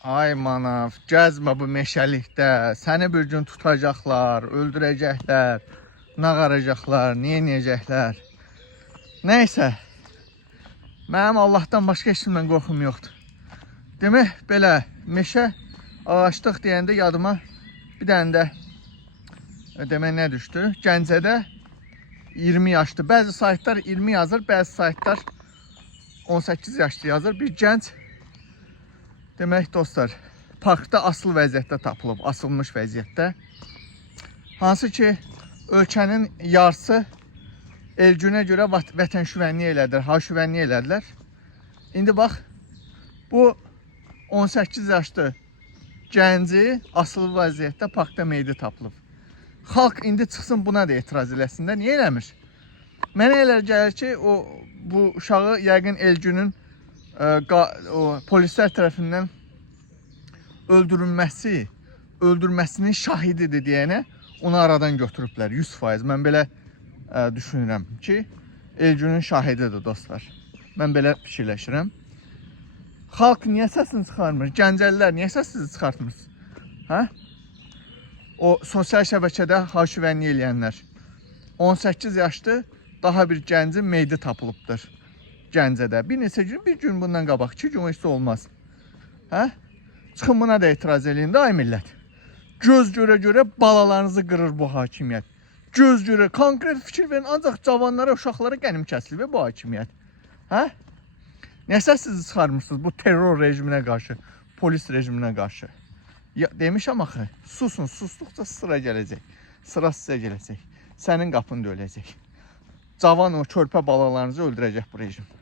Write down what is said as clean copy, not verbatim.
Ay manav, gəzmə bu meşəlikdə. Səni bir gün tutacaqlar, öldürəcəklər, nağaracaqlar, neyəcəklər. Nəysə, mənim Allahdan başqa heç kimdən qorxum yoxdur. Demək, belə meşə ağaçlıq deyəndə yadıma bir dənə də demək nə düşdü? Gəncədə 20 yaşlı, bəzi saytlar 20 yazır, bəzi saytlar 18 yaşlı yazır. Bir gənc demək dostlar, parkda asılı vəziyyətdə tapılıb, asılmış vəziyyətdə. Hansı ki, ölkənin yarısı Elgünə görə vətənşüvənliyi elədilər, haşüvənliyi elədilər. İndi bax, bu 18 yaşlı gənci asılı vəziyyətdə parkda meyidi tapılıb. Xalq indi çıxsın buna da etiraz eləsin də, niyə eləmir? Mənə elə gəlir ki, bu uşağı yəqin Elgünün polislər tərəfindən öldürməsinin şahididir deyənə onu aradan götürüblər 100%. Mən belə düşünürəm ki, Elgünün şahididir dostlar. Mən belə fikirləşirəm. Xalq niyə səsini çıxarmır? Gəncəlilər niyə səsini çıxartmırsınız? Hə? O sosial şəbəkədə haşüvənlik eləyənlər. 18 yaşlı daha bir gəncin meyidi tapılıbdır Gəncədə. Bir neçə gün, bir gün bundan qabaq, 2 gün heç olmaz. Hə? Çıxın buna da etiraz eləyin də ay millət. Göz görə balalarınızı qırır bu hakimiyyət. Göz görə, konkret fikir verin, ancaq cavanlara, uşaqlara qənim kəsilir bu hakimiyyət. Hə? Niyə səsinizi çıxarmırsınız bu terror rejiminə qarşı, polis rejiminə qarşı? Demişəm axı, susun, susduqca sıra gələcək. Sıra sizə gələcək. Sənin qapını da öləcək. Cavan o körpə balalarınızı öldürəcək bu rejim.